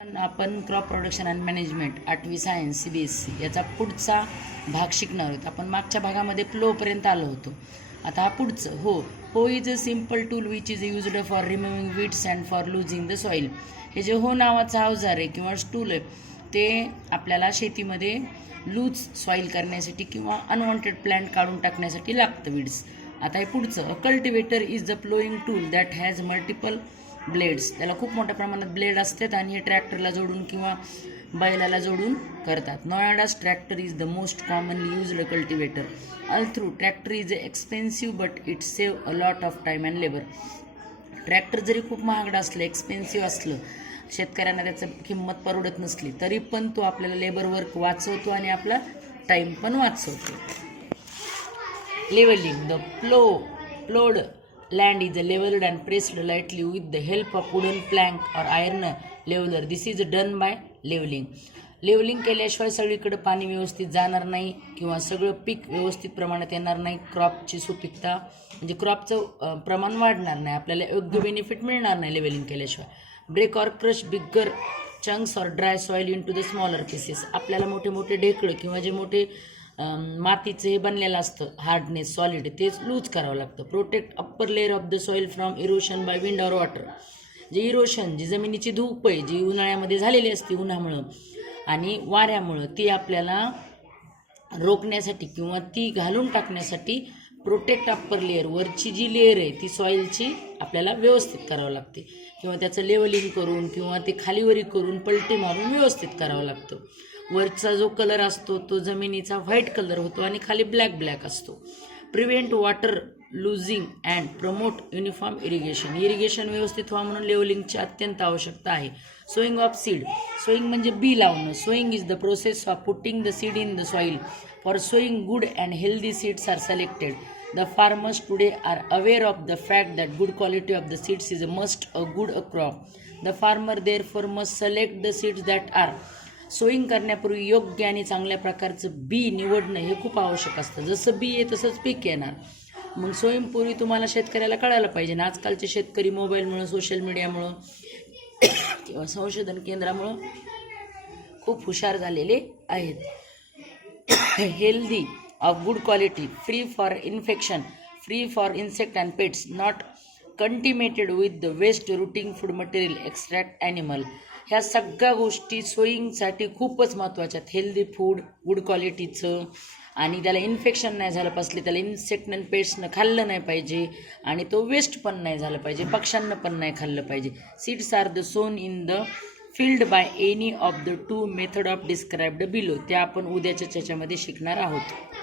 आपण crop production and management 8वी science CBSE याचा पुढचा भाग शिकणार आहोत. आपण मागच्या भागामध्ये फ्लोपर्यंत आलो होतो. आता हा पुढचं हो is a simple tool which is used for removing weeds and for losing the soil. हे जे नावाचा अवजार आहे किंवा टूल आहे ते आपल्याला शेतीमध्ये लूज सॉईल करण्यासाठी किंवा अनवॉन्टेड प्लांट काढून टाकण्यासाठी लागतं वीड्स. आता हे पुढचं cultivator is the ploughing tool that has multiple blades. त्याला खूप मोठ्या प्रमाणात ब्लेड असतात आणि हे ट्रॅक्टरला जोडून किंवा बैलाला जोडून करतात. Nowadays tractor is the most commonly used cultivator. Although tractor is expensive but it save a lot of time and labour. Tractor जरी खूप महागडं असलं, एक्सपेन्सिव्ह असलं, शेतकऱ्यांना त्याचं किंमत परवडत नसली तरी पण तो आपल्याला लेबर वर्क वाचवतो आणि आपला टाईम पण वाचवतो. Levelling the ploughed land is leveled and pressed lightly with the help of wooden plank or iron leveler. This is done by leveling. Levelling केल्याशिवाय सगळीकडे पाणी व्यवस्थित जाणार नाही किंवा सगळं पीक व्यवस्थित प्रमाणात येणार नाही. क्रॉपची सुपीकता म्हणजे क्रॉपचं प्रमाण वाढणार नाही, आपल्याला योग्य बेनिफिट मिळणार नाही लेवलिंग केल्याशिवाय. Break or crush bigger chunks or dry soil into the smaller pieces. आपल्याला मोठे मोठे ढेकळं किंवा जे मोठे मातीचं हे बनलेलं असतं हार्डनेस सॉलिड तेच लूज करावं लागतं. Protect upper layer of the soil from erosion by wind or water. जे इरोशन जी जमिनीची धूप आहे जी उन्हाळ्यामध्ये झालेली असते उन्हामुळं आणि वाऱ्यामुळं ती आपल्याला रोखण्यासाठी किंवा ती घालून टाकण्यासाठी प्रोटेक्ट अप्पर लेअर वरची जी लेअर आहे ती सॉईलची आपल्याला व्यवस्थित करावं लागते किंवा त्याचं लेवलिंग करून किंवा ते खालीवरी करून पलटी मारून व्यवस्थित करावं लागतं. वरचा जो कलर असतो तो जमिनीचा व्हाईट कलर होतो आणि खाली ब्लॅक असतो. Prevent water losing and promote uniform irrigation. Irrigation व्यवस्थित व्हावं म्हणून लेवलिंगची अत्यंत आवश्यकता आहे. Sowing of seed. सोईंग म्हणजे बी लावणं. Sowing is the process of putting the seed in the soil. For sowing good and healthy seeds are selected. The farmers today are aware of the fact that good quality of the seeds is a must a good crop. The farmer therefore must select the seeds that are. Sowing करण्यापूर्वी योग्य आणि चांगल्या प्रकारचं बी निवडणं हे खूप आवश्यक असतं. जसं बी आहे तसंच पीक येणार. मग सोईंगपूर्वी तुम्हाला शेतकऱ्याला कळायला पाहिजे ना. आजकालचे शेतकरी मोबाईलमुळं सोशल मीडियामुळं किंवा संशोधन केंद्रामुळं खूप हुशार झालेले आहेत. Healthy of good quality, free for infection, free for insect and pets, not contaminated with the waste rotting food material, extract animal. ह्या सगळ्या गोष्टी सोईंगसाठी खूपच महत्त्वाच्या आहेत. हेल्दी फूड, गुड क्वालिटीचं आणि त्याला इन्फेक्शन नाही झालं पाहिजे, त्याला इन्सेक्ट अँड पेट्सनं खाल्लं नाही पाहिजे आणि तो वेस्ट पण नाही झालं पाहिजे, पक्ष्यांना पण नाही खाल्लं पाहिजे. सीड्स आर द सोन in the field by any of the two method of described below. त्या आपण उद्याच्या चर्चेमध्ये शिकणार आहोत.